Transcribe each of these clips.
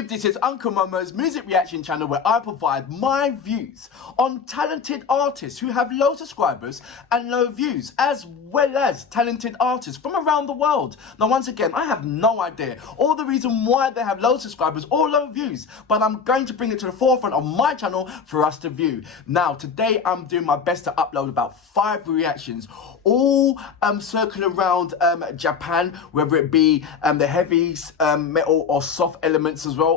YouTube, this is Uncle Momo's music reaction channel where I provide my views on talented artists who have low subscribers and low views, as well as talented artists from around the world. Now, once again, I have no idea or the reason why they have low subscribers or low views, but I'm going to bring it to the forefront of my channel for us to view. Now, today I'm doing my best to upload about 5 reactions, all circling around Japan, whether it be the heavy metal or soft elements as well.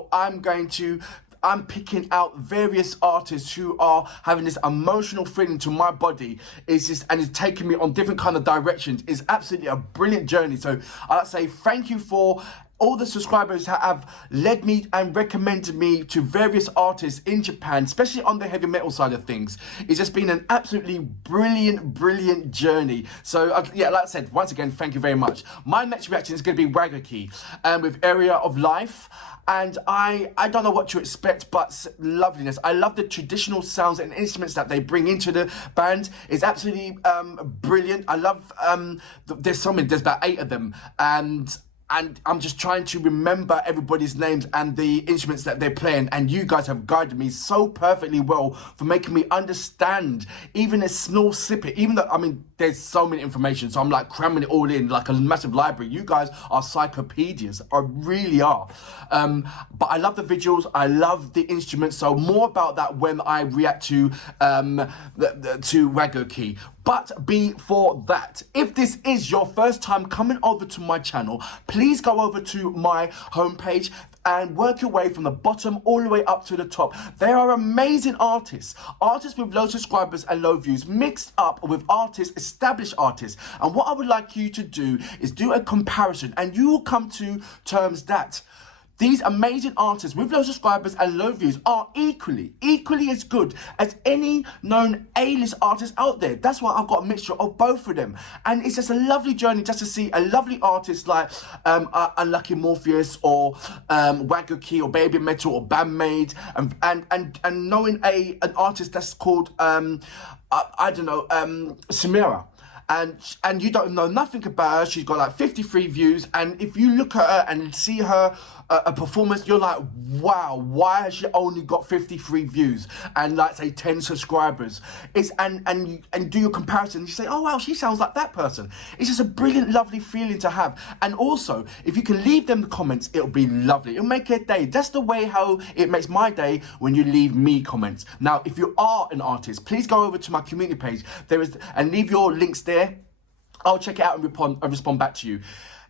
I'm picking out various artists who are having this emotional feeling to my body. It's taking me on different kind of directions. It's absolutely a brilliant journey. So I'd say thank you for all the subscribers that have led me and recommended me to various artists in Japan, especially on the heavy metal side of things. It's just been an absolutely brilliant journey. So yeah, like I said, once again, thank you very much. My next reaction is going to be Wagakki with Aria of Life. And I don't know what to expect, but loveliness. I love the traditional sounds and instruments that they bring into the band. It's absolutely brilliant. I love, there's about 8 of them. And I'm just trying to remember everybody's names and the instruments that they're playing. And you guys have guided me so perfectly well for making me understand even a small snippet, even though, I mean, there's so many information. So I'm like cramming it all in like a massive library. You guys are encyclopedias. I really are. But I love the visuals. I love the instruments. So more about that when I react to Wagakki. But before that, if this is your first time coming over to my channel, please go over to my homepage and work your way from the bottom all the way up to the top. They are amazing artists with low subscribers and low views, mixed up with established artists. And what I would like you to do is do a comparison, and you will come to terms that these amazing artists with low subscribers and low views are equally as good as any known A-list artist out there. That's why I've got a mixture of both of them. And it's just a lovely journey just to see a lovely artist like Unlucky Morpheus or Wagakki or Baby Metal or Bandmaid, and knowing an artist that's called, I don't know, Samira. And you don't know nothing about her. She's got like 53 views, and if you look at her and see her a performance, you're like, wow, why has she only got 53 views and like say 10 subscribers? And do your comparison, and you say, oh wow, she sounds like that person. It's just a brilliant, lovely feeling to have. And also, if you can leave them the comments, it'll be lovely. It'll make their day. That's the way how it makes my day when you leave me comments. Now, if you are an artist, please go over to my community page and leave your links there. I'll check it out and respond back to you.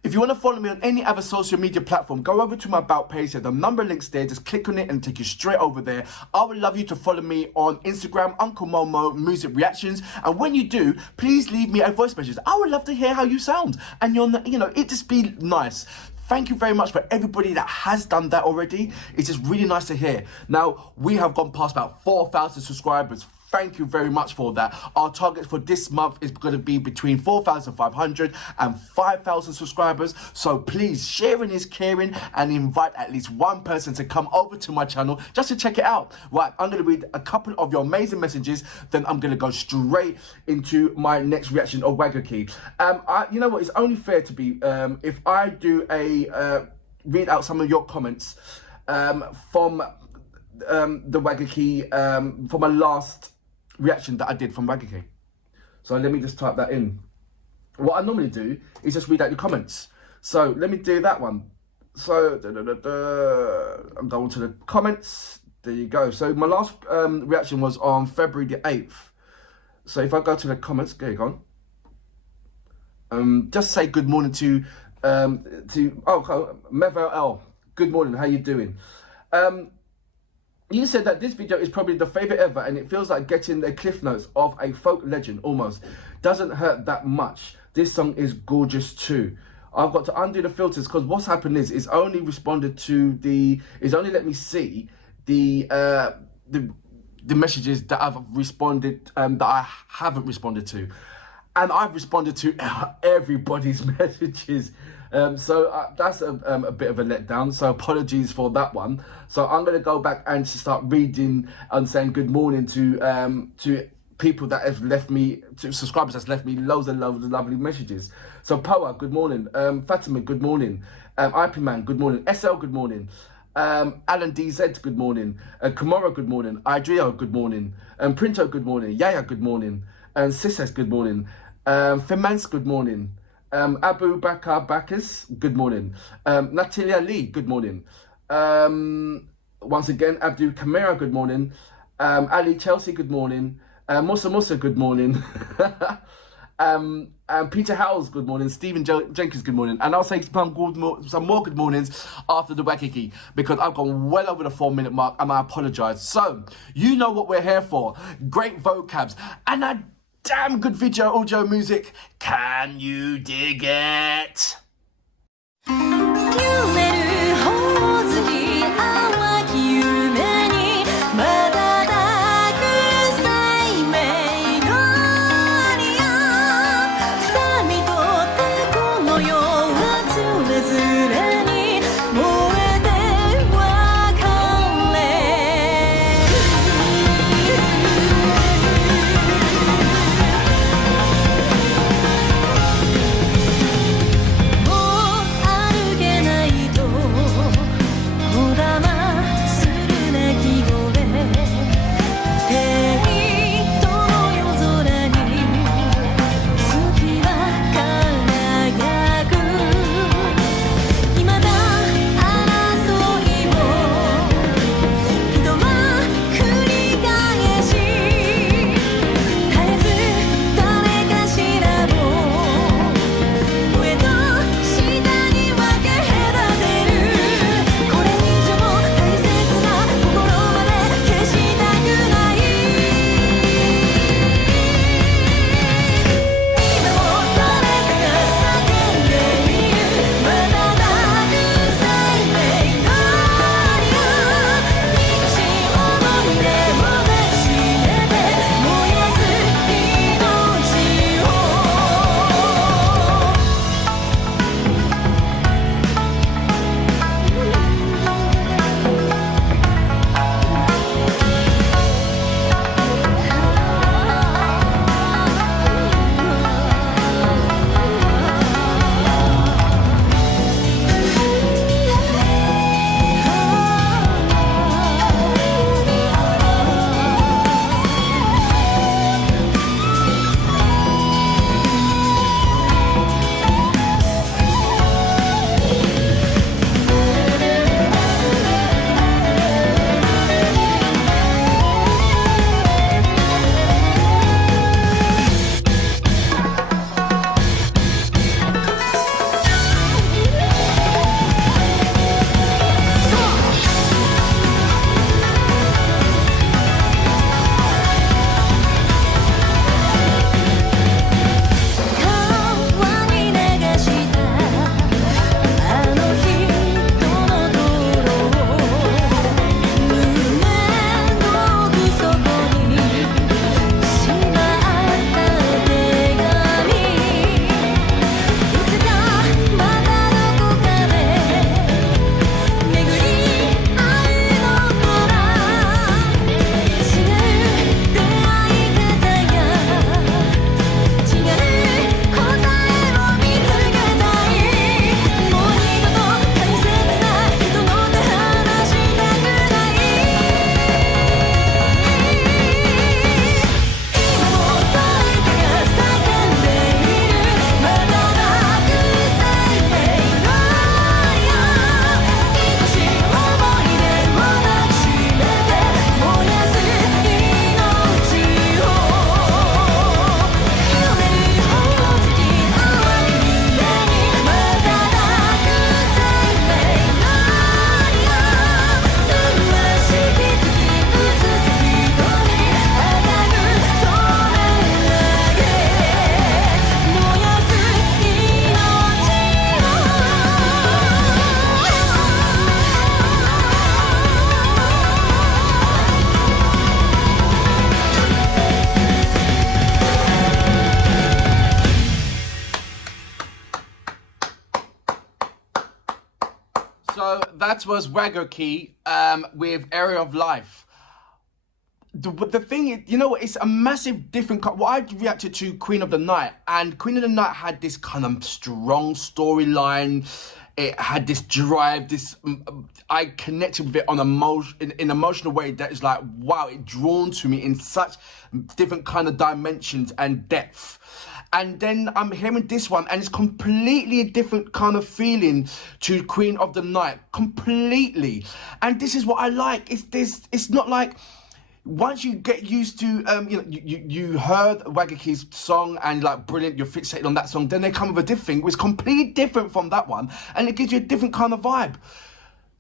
If you want to follow me on any other social media platform, go over to my About page. There's a number of links there. Just click on it and take you straight over there. I would love you to follow me on Instagram, Uncle Momo Music Reactions. And when you do, please leave me a voice message. I would love to hear how you sound. And it just be nice. Thank you very much for everybody that has done that already. It's just really nice to hear. Now, we have gone past about 4,000 subscribers. Thank you very much for that. Our target for this month is going to be between 4,500 and 5,000 subscribers. So please, sharing is caring, and invite at least one person to come over to my channel just to check it out. Right, I'm going to read a couple of your amazing messages, then I'm going to go straight into my next reaction of Wagakki. You know what, it's only fair to be, if I do read out some of your comments from the Wagakki, from my last reaction that I did from Wagakki. So let me just type that in. What I normally do is just read out your comments. So let me do that one. So I'm going to the comments. There you go. So my last reaction was on February the 8th. So if I go to the comments, there you go. Just say good morning to Mevel L. Good morning. How you doing? You said that this video is probably the favourite ever, and it feels like getting the cliff notes of a folk legend almost. Doesn't hurt that much. This song is gorgeous too. I've got to undo the filters because what's happened is it's only responded to it's only let me see the messages that I've responded, that I haven't responded to. And I've responded to everybody's messages. So that's a bit of a letdown. So apologies for that one. So I'm going to go back and start reading and saying good morning to people that have left me, to subscribers that's left me loads and loads of lovely messages. So Poa, good morning. Fatima, good morning. IP Man, good morning. SL, good morning. Alan DZ, good morning. Kamara, good morning. Adria, good morning. Printo, good morning. Yaya, good morning. Sises, good morning. Femans, good morning. Abu Bakar Bakas, good morning. Natalia Lee, good morning. Once again, Abdul Kamara, good morning. Ali Chelsea, good morning. Musa, good morning. Peter Howells, good morning. Stephen Jenkins, good morning. And I'll say some more good mornings after the Wagakki, because I've gone well over the 4-minute mark and I apologise. So, you know what we're here for. Great vocabs and a damn good video audio music. Can you dig it? So that was Wagakki with Aria of Life. The thing is, you know what, it's a massive different... Well, I reacted to Queen of the Night, and Queen of the Night had this kind of strong storyline. it had this drive, I connected with it on in an emotional way that is like, wow, it drawn to me in such different kind of dimensions and depth. And then I'm hearing this one, and it's completely a different kind of feeling to Queen of the Night, completely. And this is what I like. It's not like, once you get used to, you heard Wagakki's song and like, brilliant, you're fixated on that song, then they come with a different thing, which is completely different from that one, and it gives you a different kind of vibe.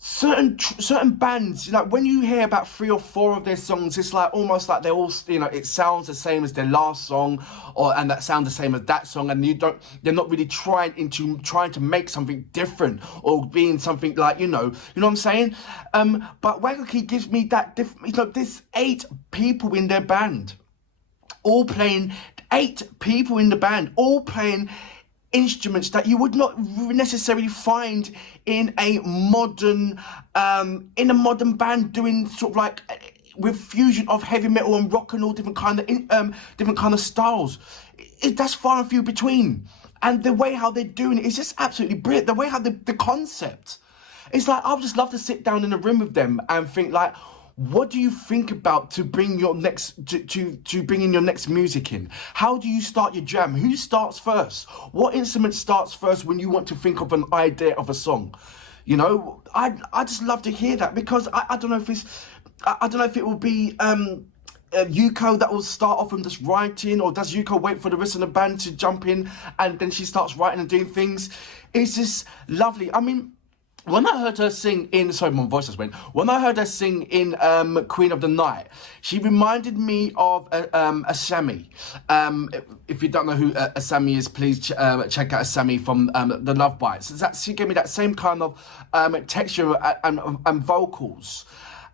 Certain bands, like when you hear about 3 or 4 of their songs, it's like almost like they're all, it sounds the same as their last song, and that sounds the same as that song, and they're not really trying to make something different or being something like, you know what I'm saying? But Wagakki gives me that different, there's 8 people in their band, all playing, 8 people in the band, all playing instruments that you would not necessarily find in a modern band, doing sort of like with fusion of heavy metal and rock and all different kind of styles. That's far and few between, and the way how they're doing it is just absolutely brilliant. The way how the concept, it's like, I would just love to sit down in a room with them and think like, what do you think about to bring your next to bring in your next music in? How do you start your jam? Who starts first? What instrument starts first when you want to think of an idea of a song? I just love to hear that, because I don't know if it will be Yuko that will start off and just writing, or does Yuko wait for the rest of the band to jump in and then she starts writing and doing things? It's just lovely. I mean, when I heard her sing in, sorry, my voice just went. When I heard her sing in Queen of the Night, she reminded me of Asami. If you don't know who Asami is, please check out Asami from the Love Bites. She gave me that same kind of texture and vocals.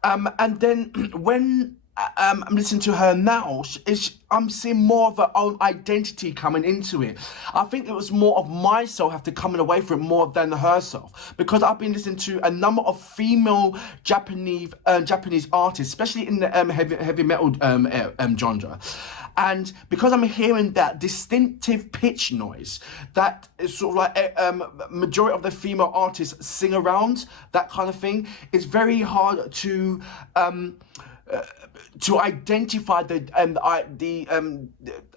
And then when I'm listening to her now, I'm seeing more of her own identity coming into it. I think it was more of myself have to coming away from it more than herself, because I've been listening to a number of female Japanese artists, especially in the heavy metal genre. And because I'm hearing that distinctive pitch noise, that is sort of like majority of the female artists sing around, that kind of thing, it's very hard to identify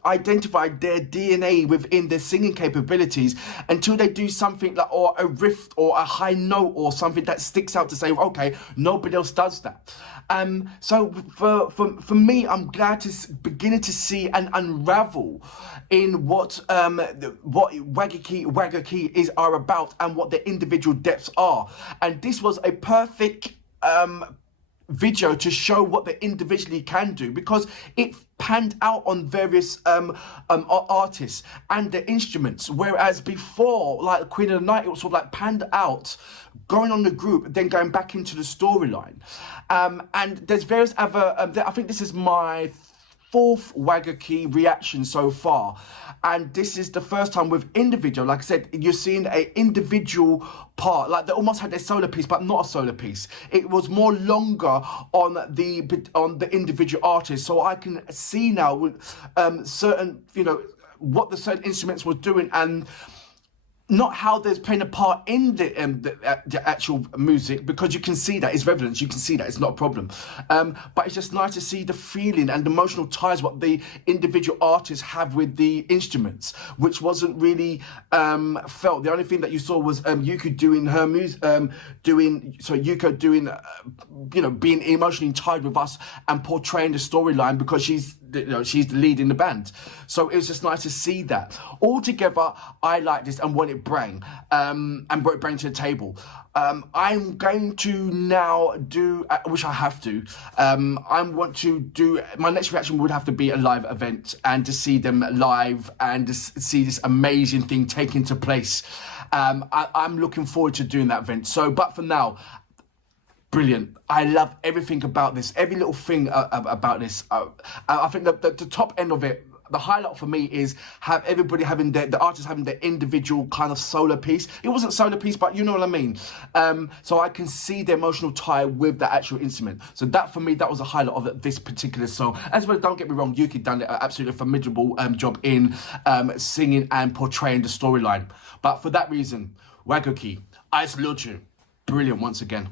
identify their DNA within their singing capabilities until they do something like, or a riff or a high note or something that sticks out to say, okay, nobody else does that. So for me, I'm glad to beginning to see and unravel in what Wagakki are about and what their individual depths are. And this was a perfect video to show what they individually can do, because it panned out on various artists and their instruments, whereas before, like Queen of the Night, it was sort of like panned out, going on the group, then going back into the storyline. And there's various other, I think this is my 4th Wagakki reaction so far, and this is the first time with individual. Like I said, you're seeing a individual part, like they almost had their solo piece, but not a solo piece. It was more longer on the individual artist, so I can see now with certain, what the certain instruments were doing, and not how there's playing a part in the actual music, because you can see that it's relevance, you can see that it's not a problem, but it's just nice to see the feeling and emotional ties what the individual artists have with the instruments, which wasn't really felt. The only thing that you saw was Yuko doing her music, Yuko doing being emotionally tied with us and portraying the storyline, because she's the lead in the band. So it was just nice to see that. Altogether, I like this and what it brought it bring to the table. I'm going to now do, which I have to, my next reaction would have to be a live event, and to see them live and to see this amazing thing taking to place. I'm looking forward to doing that event. So, but for now, brilliant. I love everything about this, every little thing about this. I think the top end of it, the highlight for me is everybody having the artists having their individual kind of solo piece. It wasn't solo piece, but you know what I mean. So I can see the emotional tie with the actual instrument. So that for me, that was a highlight of this particular song. As well, don't get me wrong, Yuki done an absolutely formidable job in singing and portraying the storyline. But for that reason, Wagakki, I salute you. Brilliant once again.